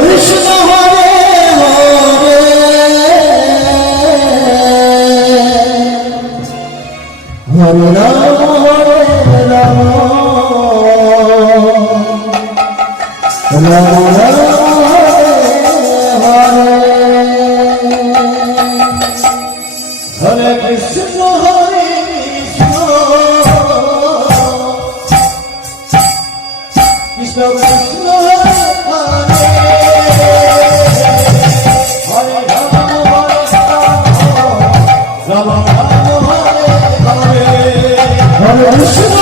Krishna Hare Hare Hare Ram Hare Ram Ram Ram Hare Krishna Hare Krishna Krishna Krishna Hare Hare Ram Ram Ram Hare Hare Hare Krishna